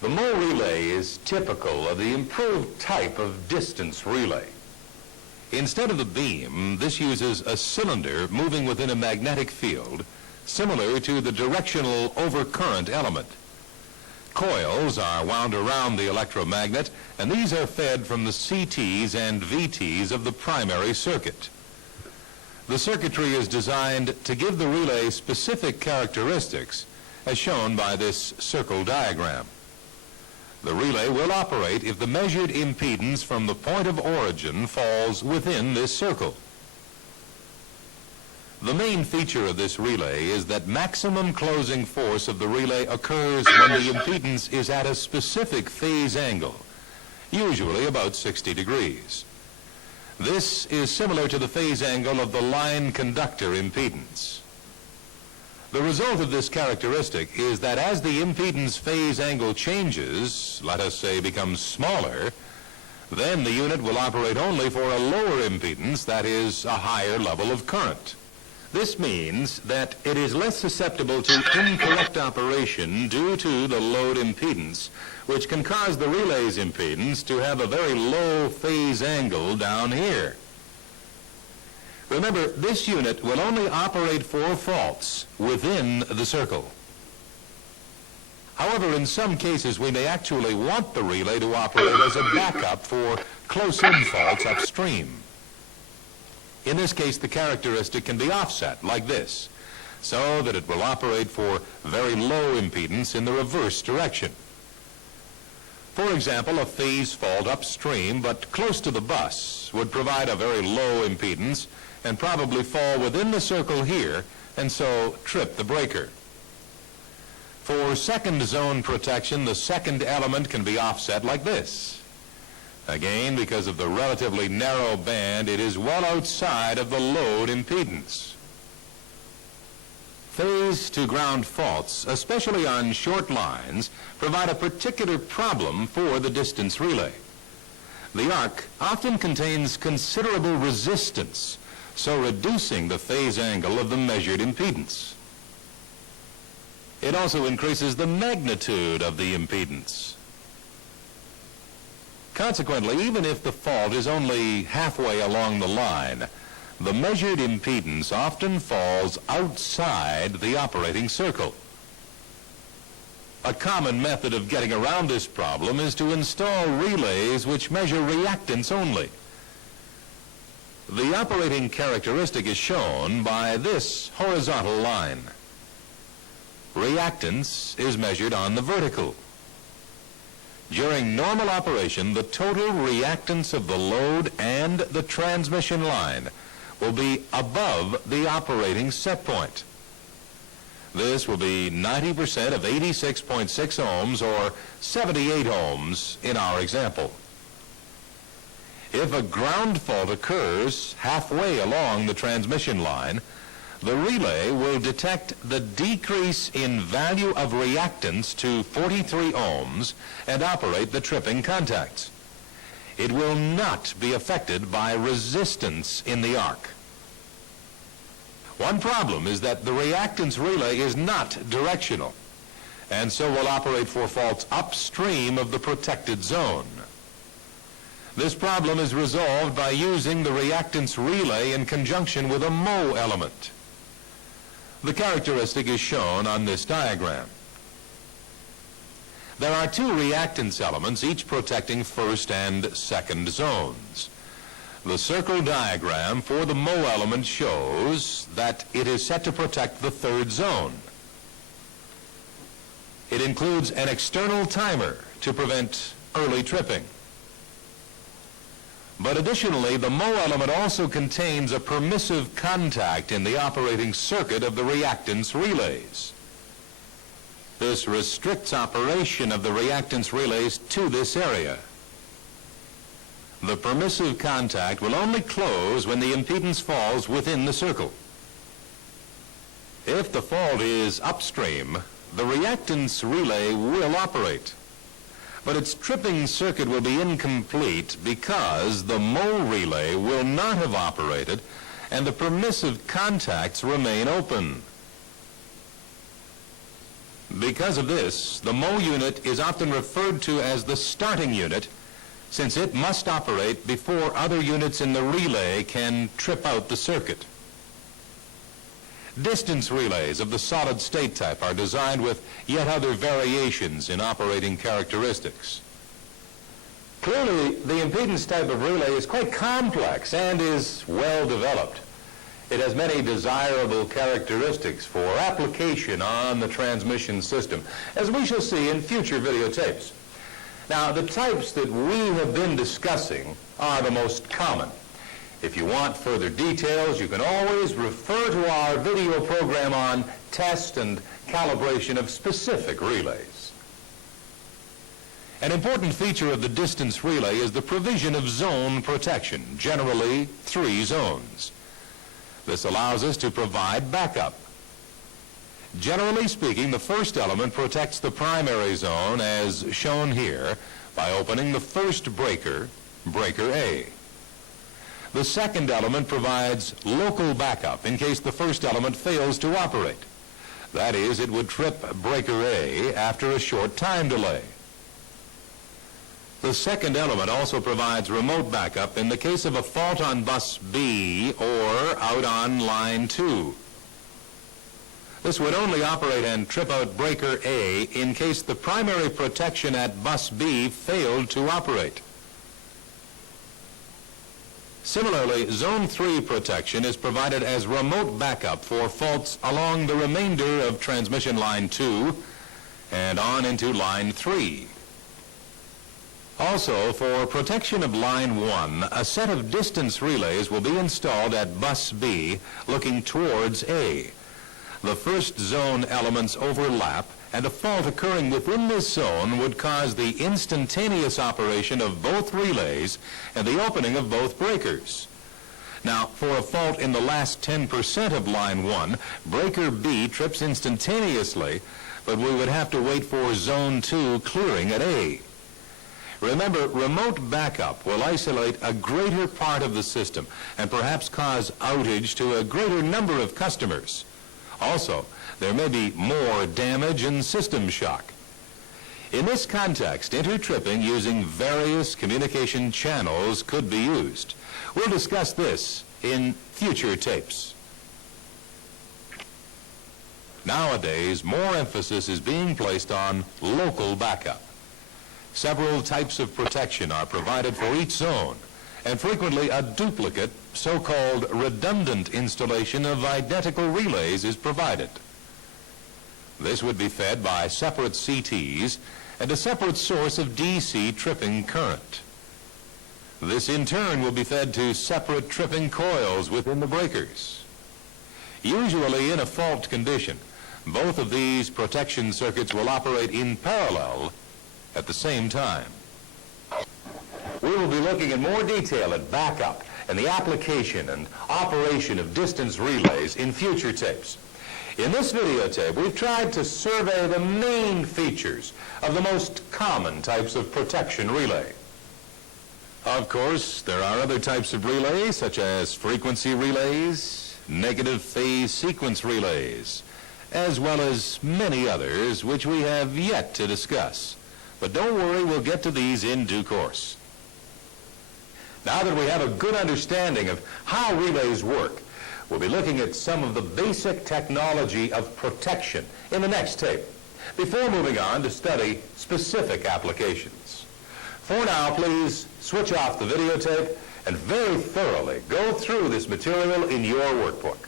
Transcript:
The Mot relay is typical of the improved type of distance relay. Instead of the beam, this uses a cylinder moving within a magnetic field similar to the directional overcurrent element. Coils are wound around the electromagnet, and these are fed from the CTs and VTs of the primary circuit. The circuitry is designed to give the relay specific characteristics, as shown by this circle diagram. The relay will operate if the measured impedance from the point of origin falls within this circle. The main feature of this relay is that maximum closing force of the relay occurs when the impedance is at a specific phase angle, usually about 60 degrees. This is similar to the phase angle of the line conductor impedance. The result of this characteristic is that as the impedance phase angle changes, let us say becomes smaller, then the unit will operate only for a lower impedance, that is, a higher level of current. This means that it is less susceptible to incorrect operation due to the load impedance, which can cause the relay's impedance to have a very low phase angle down here. Remember, this unit will only operate for faults within the circle. However, in some cases, we may actually want the relay to operate as a backup for close-in faults upstream. In this case, the characteristic can be offset like this, so that it will operate for very low impedance in the reverse direction. For example, a phase fault upstream but close to the bus would provide a very low impedance and probably fall within the circle here and so trip the breaker. For second zone protection, the second element can be offset like this. Again, because of the relatively narrow band, it is well outside of the load impedance. Phase to ground faults, especially on short lines, provide a particular problem for the distance relay. The arc often contains considerable resistance, so reducing the phase angle of the measured impedance. It also increases the magnitude of the impedance. Consequently, even if the fault is only halfway along the line, the measured impedance often falls outside the operating circle. A common method of getting around this problem is to install relays which measure reactance only. The operating characteristic is shown by this horizontal line. Reactance is measured on the vertical. During normal operation, the total reactance of the load and the transmission line will be above the operating set point. This will be 90% of 86.6 ohms or 78 ohms in our example. If a ground fault occurs halfway along the transmission line, the relay will detect the decrease in value of reactance to 43 ohms and operate the tripping contacts. It will not be affected by resistance in the arc. One problem is that the reactance relay is not directional, and so will operate for faults upstream of the protected zone. This problem is resolved by using the reactance relay in conjunction with a Mot element. The characteristic is shown on this diagram. There are two reactance elements, each protecting first and second zones. The circle diagram for the Mot element shows that it is set to protect the third zone. It includes an external timer to prevent early tripping. But additionally, the Mot element also contains a permissive contact in the operating circuit of the reactance relays. This restricts operation of the reactance relays to this area. The permissive contact will only close when the impedance falls within the circle. If the fault is upstream, the reactance relay will operate. But its tripping circuit will be incomplete because the Mot relay will not have operated and the permissive contacts remain open. Because of this, the MO unit is often referred to as the starting unit, since it must operate before other units in the relay can trip out the circuit. Distance relays of the solid state type are designed with yet other variations in operating characteristics. Clearly, the impedance type of relay is quite complex and is well developed. It has many desirable characteristics for application on the transmission system, as we shall see in future videotapes. Now, the types that we have been discussing are the most common. If you want further details, you can always refer to our video program on test and calibration of specific relays. An important feature of the distance relay is the provision of zone protection, generally 3 zones. This allows us to provide backup. Generally speaking, the first element protects the primary zone, as shown here, by opening the first breaker, breaker A. The second element provides local backup in case the first element fails to operate. That is, it would trip breaker A after a short time delay. The second element also provides remote backup in the case of a fault on bus B or out on line 2. This would only operate and trip out breaker A in case the primary protection at bus B failed to operate. Similarly, Zone 3 protection is provided as remote backup for faults along the remainder of transmission line 2 and on into line 3. Also, for protection of line 1, a set of distance relays will be installed at bus B looking towards A. The first zone elements overlap, and a fault occurring within this zone would cause the instantaneous operation of both relays and the opening of both breakers. Now, for a fault in the last 10% of line 1, breaker B trips instantaneously, but we would have to wait for zone 2 clearing at A. Remember, remote backup will isolate a greater part of the system and perhaps cause outage to a greater number of customers. Also, there may be more damage and system shock. In this context, intertripping using various communication channels could be used. We'll discuss this in future tapes. Nowadays, more emphasis is being placed on local backup. Several types of protection are provided for each zone, and frequently a duplicate, so-called redundant installation of identical relays is provided. This would be fed by separate CTs and a separate source of DC tripping current. This in turn will be fed to separate tripping coils within the breakers. Usually in a fault condition, both of these protection circuits will operate in parallel at the same time. We will be looking in more detail at backup and the application and operation of distance relays in future tapes. In this videotape, we've tried to survey the main features of the most common types of protection relay. Of course, there are other types of relays, such as frequency relays, negative phase sequence relays, as well as many others which we have yet to discuss. But don't worry, we'll get to these in due course. Now that we have a good understanding of how relays work, we'll be looking at some of the basic technology of protection in the next tape, before moving on to study specific applications. For now, please switch off the videotape and very thoroughly go through this material in your workbook.